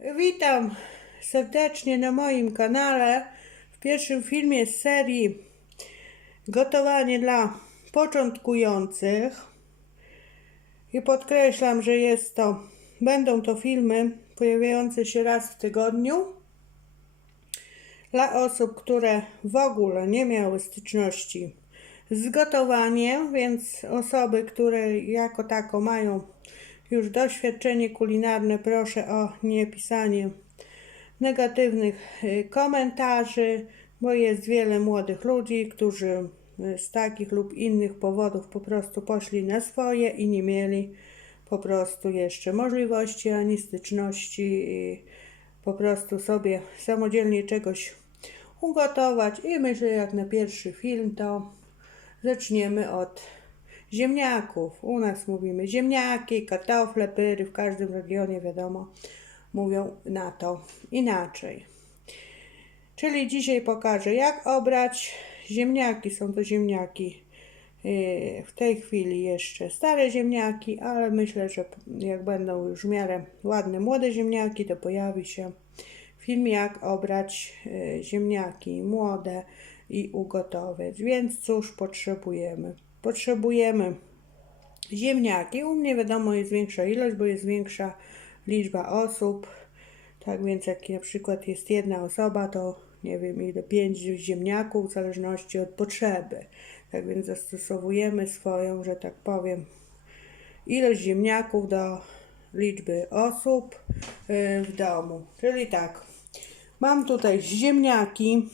Witam serdecznie na moim kanale. W pierwszym filmie z serii Gotowanie dla początkujących. I podkreślam, że jest to, będą to filmy pojawiające się raz w tygodniu. Dla osób, które w ogóle nie miały styczności z gotowaniem, więc osoby, które jako tako mają już doświadczenie kulinarne, proszę o nie pisanie negatywnych y, komentarzy, bo jest wiele młodych ludzi, którzy y, z takich lub innych powodów po prostu poszli na swoje i nie mieli po prostu jeszcze możliwości ani styczności i po prostu sobie samodzielnie czegoś ugotować. I myślę, jak na pierwszy film, to zaczniemy od ziemniaków. U nas mówimy ziemniaki, kartofle, pyry, w każdym regionie wiadomo, mówią na to inaczej. Czyli dzisiaj pokażę, jak obrać ziemniaki. Są to ziemniaki yy, w tej chwili jeszcze stare ziemniaki, ale myślę, że jak będą już w miarę ładne młode ziemniaki, to pojawi się film, jak obrać yy, ziemniaki młode i ugotować. Więc cóż potrzebujemy? Potrzebujemy ziemniaki. U mnie wiadomo jest większa ilość, bo jest większa liczba osób. Tak więc jak na przykład jest jedna osoba, to nie wiem ile, pięć ziemniaków w zależności od potrzeby. Tak więc zastosowujemy swoją, że tak powiem, ilość ziemniaków do liczby osób yy, w domu. Czyli tak, mam tutaj ziemniaki.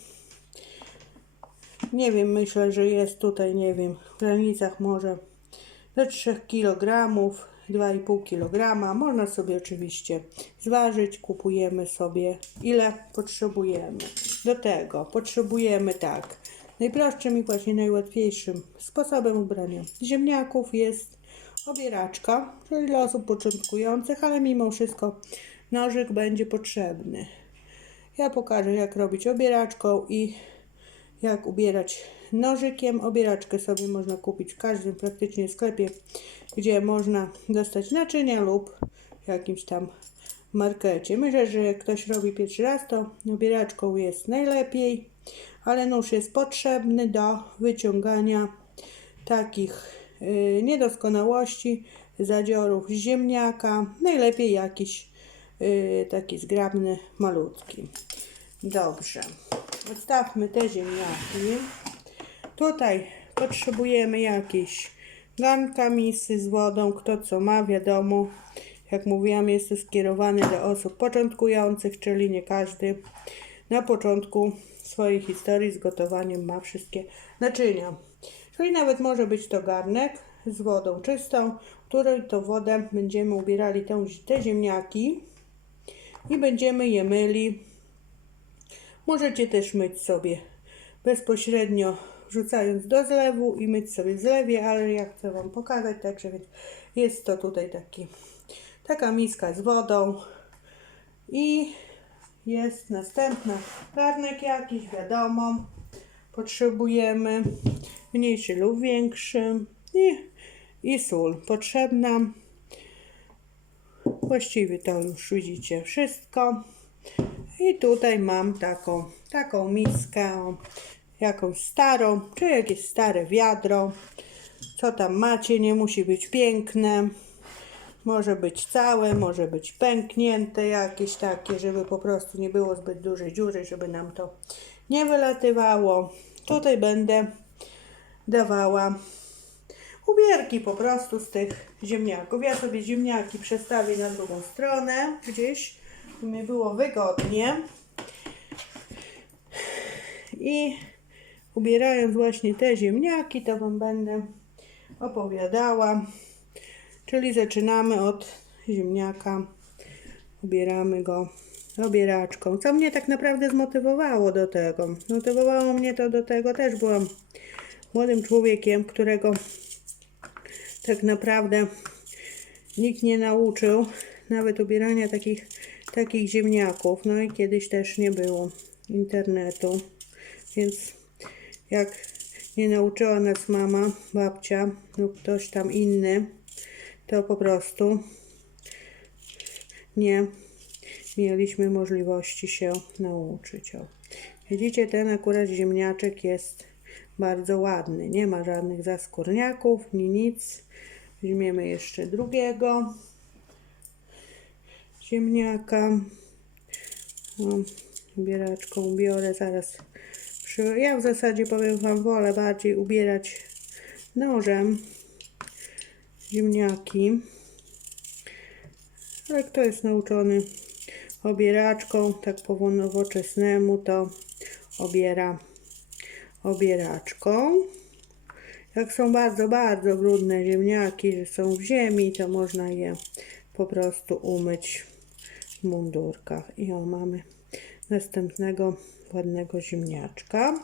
Nie wiem, myślę, że jest tutaj, nie wiem, w granicach może do 3 kg, 2,5 kg. Można sobie oczywiście zważyć. Kupujemy sobie ile potrzebujemy. Do tego potrzebujemy tak. Najprostszym i właśnie najłatwiejszym sposobem ubrania ziemniaków jest obieraczka, czyli dla osób początkujących, ale mimo wszystko nożyk będzie potrzebny. Ja pokażę jak robić obieraczką i jak ubierać nożykiem. Obieraczkę sobie można kupić w każdym praktycznie sklepie, gdzie można dostać naczynia lub w jakimś tam markecie. Myślę, że jak ktoś robi pierwszy raz, to obieraczką jest najlepiej, ale nóż jest potrzebny do wyciągania takich yy, niedoskonałości, zadziorów ziemniaka. Najlepiej jakiś yy, taki zgrabny, malutki. Dobrze. Odstawmy te ziemniaki. Tutaj potrzebujemy jakieś garnka, misy z wodą, kto co ma, wiadomo. Jak mówiłam, jest to skierowany do osób początkujących, czyli nie każdy na początku swojej historii z gotowaniem ma wszystkie naczynia. Czyli nawet może być to garnek z wodą czystą, której to wodę będziemy ubierali te, te ziemniaki i będziemy je myli Możecie też myć sobie bezpośrednio wrzucając do zlewu i myć sobie w zlewie, ale ja chcę Wam pokazać, także więc jest to tutaj taki, taka miska z wodą i jest następna garnek jakiś, wiadomo, potrzebujemy mniejszy lub większy i, i sól potrzebna. Właściwie to już widzicie wszystko. I tutaj mam taką, taką miskę, jakąś starą, czy jakieś stare wiadro. Co tam macie, nie musi być piękne. Może być całe, może być pęknięte jakieś takie, żeby po prostu nie było zbyt dużej dziury, żeby nam to nie wylatywało. Tutaj będę dawała ubierki po prostu z tych ziemniaków. Ja sobie ziemniaki przestawię na drugą stronę gdzieś mi było wygodnie. I ubierając właśnie te ziemniaki, to Wam będę opowiadała. Czyli zaczynamy od ziemniaka, ubieramy go obieraczką. Co mnie tak naprawdę zmotywowało do tego? Motywowało mnie to do tego, też byłam młodym człowiekiem, którego tak naprawdę nikt nie nauczył nawet ubierania takich takich ziemniaków. No i kiedyś też nie było internetu, więc jak nie nauczyła nas mama, babcia lub ktoś tam inny, to po prostu nie, mieliśmy możliwości się nauczyć. O. Widzicie, ten akurat ziemniaczek jest bardzo ładny. Nie ma żadnych zaskórniaków, ni nic. Weźmiemy jeszcze drugiego ziemniaka. O, ubieraczką biorę zaraz. Ja w zasadzie powiem Wam, wolę bardziej ubierać nożem ziemniaki. Ale kto jest nauczony obieraczką, tak po nowoczesnemu, to obiera obieraczką. Jak są bardzo, bardzo brudne ziemniaki, że są w ziemi, to można je po prostu umyć mundurkach. I o, mamy następnego ładnego ziemniaczka.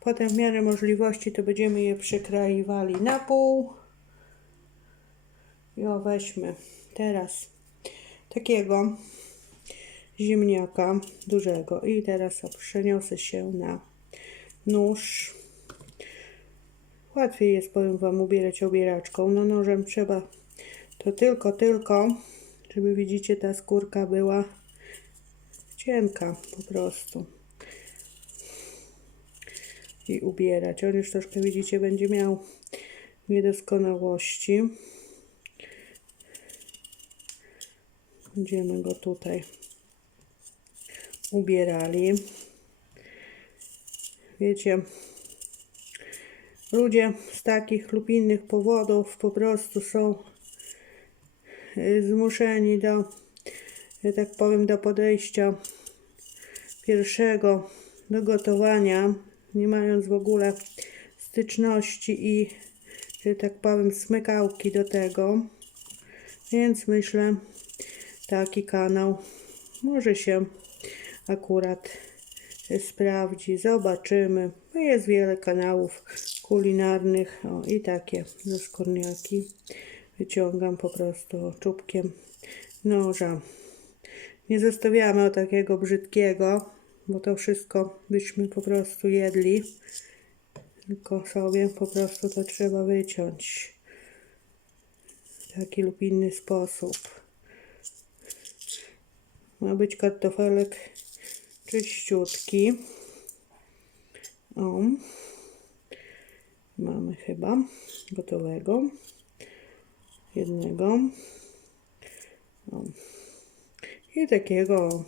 Potem w miarę możliwości to będziemy je przekraiwali na pół. I o, weźmy teraz takiego ziemniaka dużego i teraz o, przeniosę się na nóż. Łatwiej jest, powiem Wam, ubierać obieraczką. No nożem trzeba to tylko, tylko, żeby widzicie, ta skórka była cienka po prostu. I ubierać. On już troszkę, widzicie, będzie miał niedoskonałości. Będziemy go tutaj ubierali. Wiecie, ludzie z takich lub innych powodów po prostu są zmuszeni do, tak powiem, do podejścia pierwszego do gotowania, nie mając w ogóle styczności i, tak powiem, smykałki do tego. Więc myślę, taki kanał może się akurat sprawdzi, zobaczymy. No jest wiele kanałów kulinarnych o, i takie zaskórniaki wyciągam po prostu czubkiem noża. Nie zostawiamy o takiego brzydkiego, bo to wszystko byśmy po prostu jedli. Tylko sobie po prostu to trzeba wyciąć w taki lub inny sposób. Ma być kartofelek czyściutki. O. Mamy chyba gotowego. Jednego. O. I takiego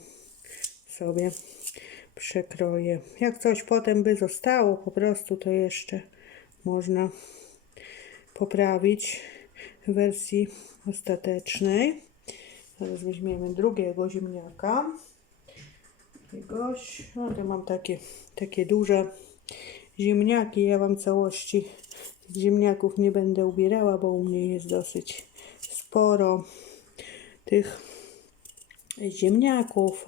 sobie przekroję. Jak coś potem by zostało, po prostu to jeszcze można poprawić w wersji ostatecznej. Teraz weźmiemy drugiego ziemniaka. Jakiegoś, no to mam takie, takie duże ziemniaki. Ja Wam całości ziemniaków nie będę ubierała, bo u mnie jest dosyć sporo tych ziemniaków.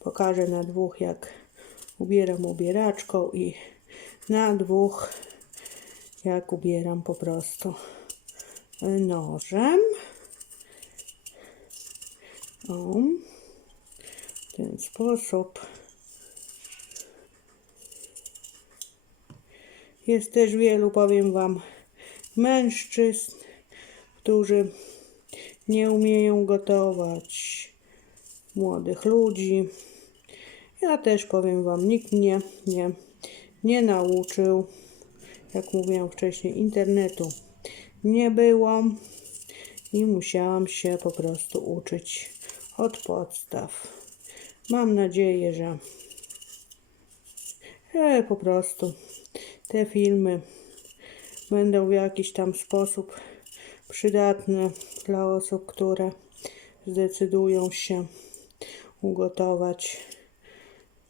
Pokażę na dwóch, jak ubieram ubieraczką i na dwóch, jak ubieram po prostu nożem. O, w ten sposób. Jest też wielu, powiem Wam, mężczyzn, którzy nie umieją gotować, młodych ludzi. Ja też powiem Wam, nikt mnie nie, nie nauczył. Jak mówiłam wcześniej, internetu nie było i musiałam się po prostu uczyć od podstaw. Mam nadzieję, że, że po prostu te filmy będą w jakiś tam sposób przydatne dla osób, które zdecydują się ugotować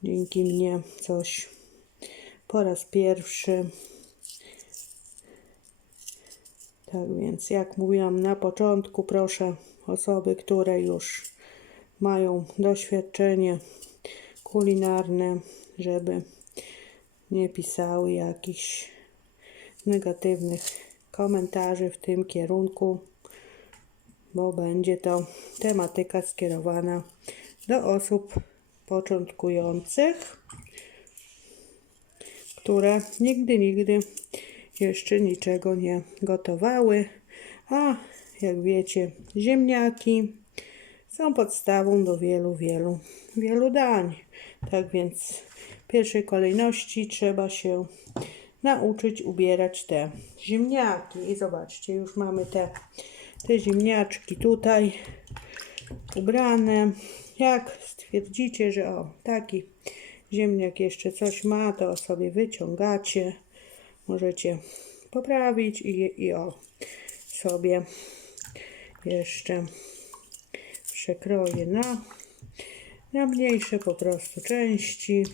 dzięki mnie coś po raz pierwszy. Tak więc, jak mówiłam na początku, proszę osoby, które już mają doświadczenie kulinarne, żeby nie pisały jakichś negatywnych komentarzy w tym kierunku, bo będzie to tematyka skierowana do osób początkujących, które nigdy, nigdy jeszcze niczego nie gotowały, a jak wiecie, ziemniaki są podstawą do wielu, wielu, wielu dań. Tak więc w pierwszej kolejności trzeba się nauczyć ubierać te ziemniaki. I zobaczcie, już mamy te, te ziemniaczki tutaj ubrane. Jak stwierdzicie, że o, taki ziemniak jeszcze coś ma, to sobie wyciągacie. Możecie poprawić i, i o, sobie jeszcze przekroję na, na mniejsze po prostu części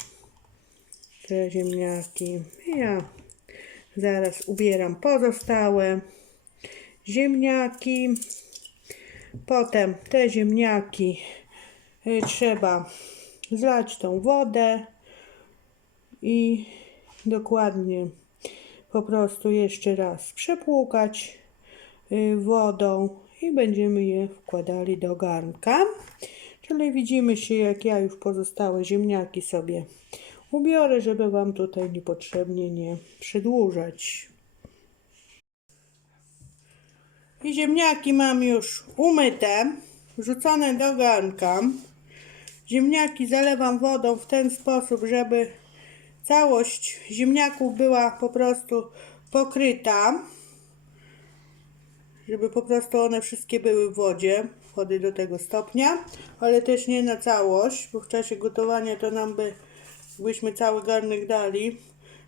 ziemniaki. Ja zaraz ubieram pozostałe ziemniaki. Potem te ziemniaki y, trzeba zlać tą wodę i dokładnie po prostu jeszcze raz przepłukać y, wodą i będziemy je wkładali do garnka. Czyli widzimy się, jak ja już pozostałe ziemniaki sobie ubiorę, żeby Wam tutaj niepotrzebnie nie przedłużać. I ziemniaki mam już umyte, wrzucone do garnka. Ziemniaki zalewam wodą w ten sposób, żeby całość ziemniaków była po prostu pokryta. Żeby po prostu one wszystkie były w wodzie. Wody do tego stopnia, ale też nie na całość, bo w czasie gotowania to nam by, jakbyśmy cały garnek dali,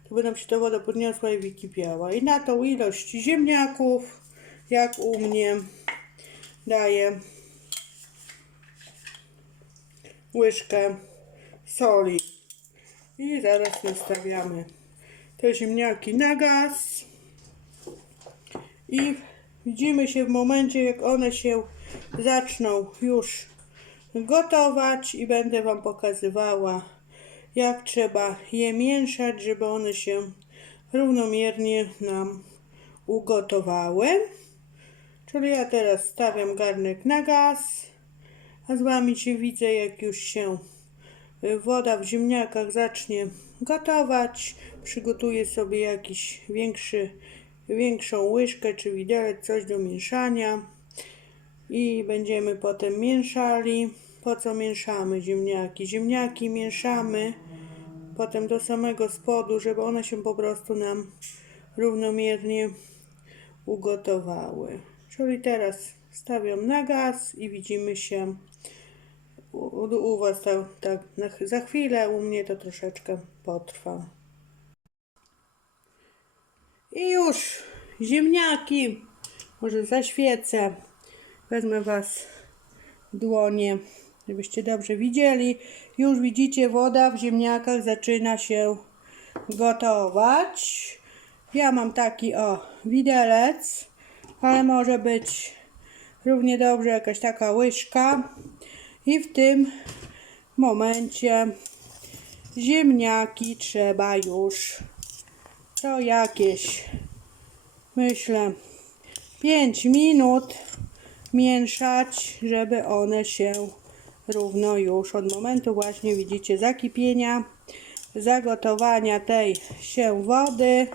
to by nam się ta woda podniosła i wykipiała. I na tą ilość ziemniaków, jak u mnie, daję łyżkę soli. I zaraz nastawiamy te ziemniaki na gaz. I widzimy się w momencie, jak one się zaczną już gotować i będę Wam pokazywała, jak trzeba je mieszać, żeby one się równomiernie nam ugotowały. Czyli ja teraz stawiam garnek na gaz, a z Wami się widzę, jak już się y, woda w ziemniakach zacznie gotować. Przygotuję sobie jakiś większy, większą łyżkę czy widelec, coś do mieszania i będziemy potem mieszali. Po co mieszamy ziemniaki? Ziemniaki mieszamy potem do samego spodu, żeby one się po prostu nam równomiernie ugotowały. Czyli teraz stawiam na gaz i widzimy się u, u Was tak za chwilę, u mnie to troszeczkę potrwa. I już ziemniaki, może zaświecę, wezmę Was w dłonie, żebyście dobrze widzieli. Już widzicie, woda w ziemniakach zaczyna się gotować. Ja mam taki o widelec, ale może być równie dobrze jakaś taka łyżka. I w tym momencie ziemniaki trzeba już to jakieś, myślę, 5 minut mieszać, żeby one się równo już od momentu właśnie widzicie zakipienia, zagotowania tej się wody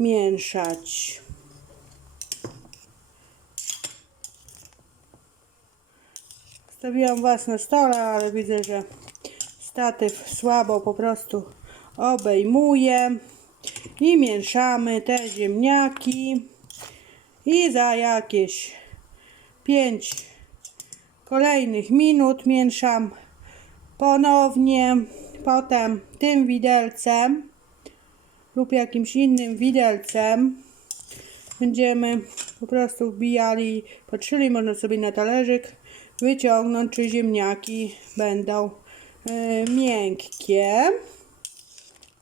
mieszać. Stawiłam Was na stole, ale widzę, że statyw słabo po prostu obejmuje. I mieszamy te ziemniaki. I za jakieś 5 kolejnych minut mieszam ponownie. Potem tym widelcem lub jakimś innym widelcem będziemy po prostu wbijali, patrzyli, można sobie na talerzyk wyciągnąć, czy ziemniaki będą y, miękkie.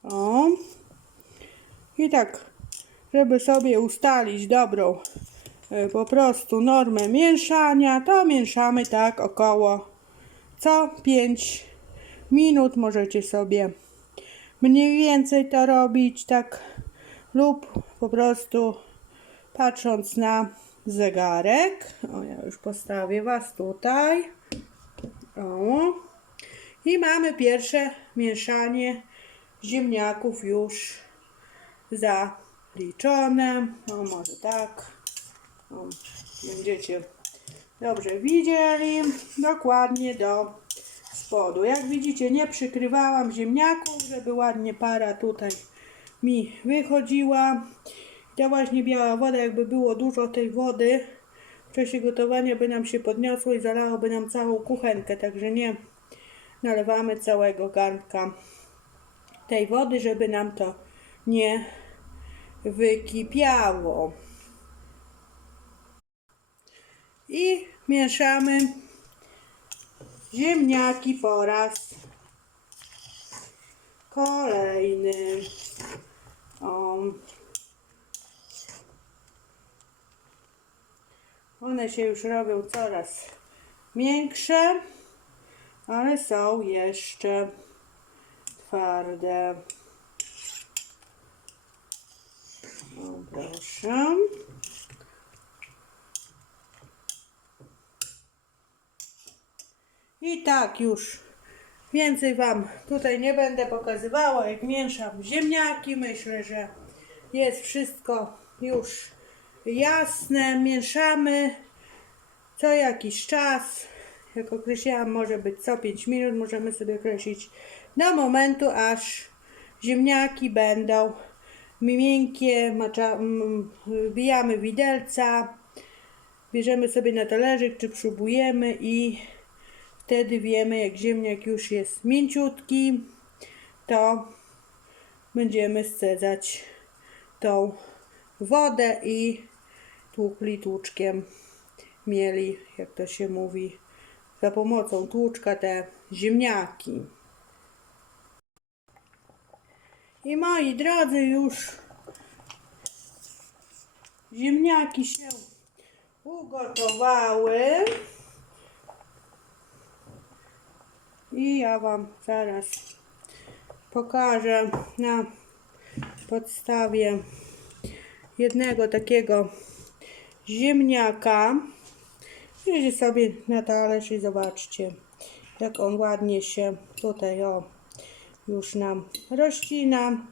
O. I tak, żeby sobie ustalić dobrą po prostu normę mieszania, to mieszamy tak około co 5 minut możecie sobie mniej więcej to robić, tak lub po prostu patrząc na zegarek. O, ja już postawię Was tutaj. O. I mamy pierwsze mieszanie ziemniaków już zaliczone. O, może tak. O, będziecie dobrze widzieli, dokładnie do spodu. Jak widzicie, nie przykrywałam ziemniaków, żeby ładnie para tutaj mi wychodziła. Ta właśnie biała woda, jakby było dużo tej wody, w czasie gotowania by nam się podniosło i zalałoby nam całą kuchenkę, także nie nalewamy całego garnka tej wody, żeby nam to nie wykipiało. I mieszamy ziemniaki po raz kolejny. O. One się już robią coraz większe, ale są jeszcze twarde. O, proszę. I tak już więcej Wam tutaj nie będę pokazywała, jak mieszam ziemniaki. Myślę, że jest wszystko już jasne. Mieszamy co jakiś czas. Jak określałam, może być co 5 minut. Możemy sobie określić do momentu, aż ziemniaki będą miękkie. Mm, wbijamy widelca, bierzemy sobie na talerzyk, czy próbujemy i Wtedy wiemy, jak ziemniak już jest mięciutki, to będziemy scedzać tą wodę i tłukli tłuczkiem mieli, jak to się mówi, za pomocą tłuczka te ziemniaki. I moi drodzy, już ziemniaki się ugotowały. I ja Wam zaraz pokażę na podstawie jednego takiego ziemniaka. Bierzcie sobie na talerz i zobaczcie, jak on ładnie się tutaj o już nam rozcina.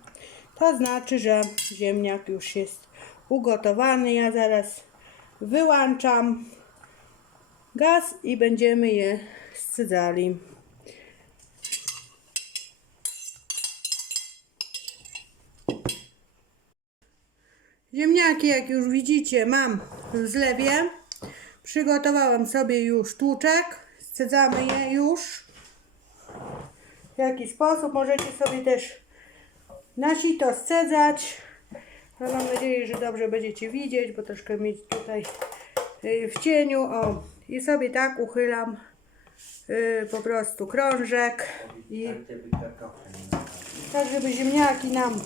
To znaczy, że ziemniak już jest ugotowany. Ja zaraz wyłączam gaz i będziemy je scydzali. Ziemniaki, jak już widzicie, mam w zlewie. Przygotowałam sobie już tłuczek. Scedzamy je już. W jaki sposób możecie sobie też na sito scedzać. Ale mam nadzieję, że dobrze będziecie widzieć, bo troszkę mi tutaj y, w cieniu. O, i sobie tak uchylam y, po prostu krążek i tak, żeby ziemniaki nam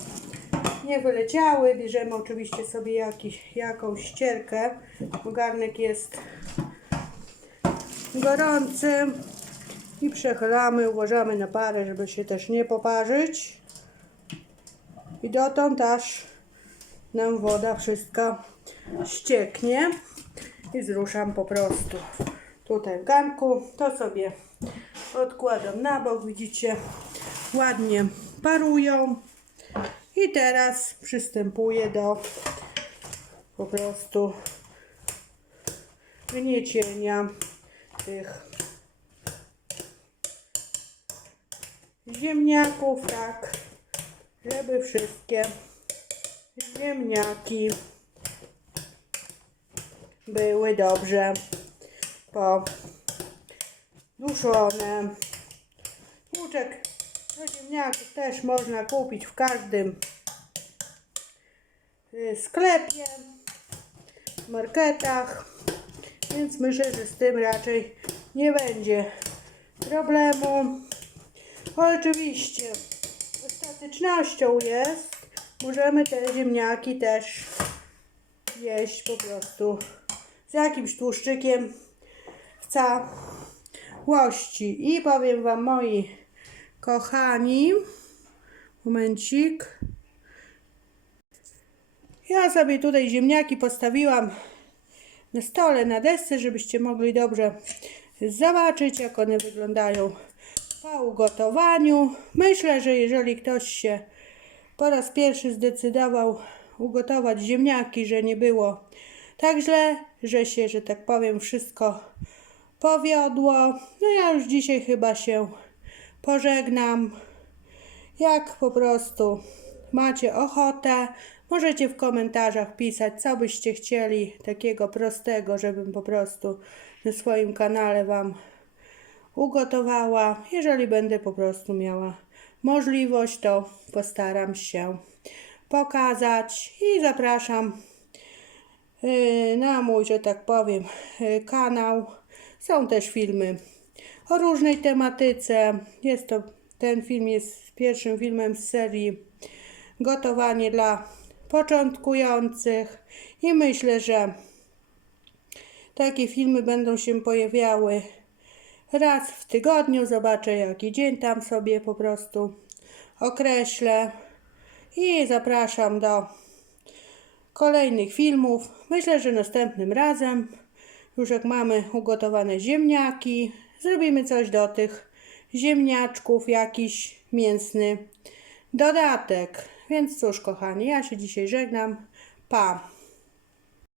nie wyleciały. Bierzemy oczywiście sobie jakiś, jakąś ścierkę, garnek jest gorący i przechylamy, uważamy na parę, żeby się też nie poparzyć. I dotąd aż nam woda wszystko ścieknie i zruszam po prostu tutaj w garnku. To sobie odkładam na bok, widzicie, ładnie parują. I teraz przystępuję do po prostu gniecienia tych ziemniaków, tak, żeby wszystkie ziemniaki były dobrze poduszone. Tłuczek do ziemniaków też można kupić w każdym y, sklepie, w marketach, więc myślę, że z tym raczej nie będzie problemu. Oczywiście ostatecznością jest, możemy te ziemniaki też jeść po prostu z jakimś tłuszczykiem w całości. I powiem Wam, moi kochani, momencik. Ja sobie tutaj ziemniaki postawiłam na stole, na desce, żebyście mogli dobrze zobaczyć, jak one wyglądają po ugotowaniu. Myślę, że jeżeli ktoś się po raz pierwszy zdecydował ugotować ziemniaki, że nie było Także, że się, że tak powiem, wszystko powiodło. No ja już dzisiaj chyba się pożegnam. Jak po prostu macie ochotę, możecie w komentarzach pisać, co byście chcieli takiego prostego, żebym po prostu na swoim kanale Wam ugotowała. Jeżeli będę po prostu miała możliwość, to postaram się pokazać i zapraszam yy, na mój, że tak powiem, yy, kanał. Są też filmy o różnej tematyce. Jest to, ten film jest pierwszym filmem z serii Gotowanie dla początkujących i myślę, że takie filmy będą się pojawiały raz w tygodniu. Zobaczę jaki dzień tam sobie po prostu określę i zapraszam do kolejnych filmów. Myślę, że następnym razem, już jak mamy ugotowane ziemniaki, zrobimy coś do tych ziemniaczków, jakiś mięsny dodatek. Więc cóż, kochani, ja się dzisiaj żegnam. Pa!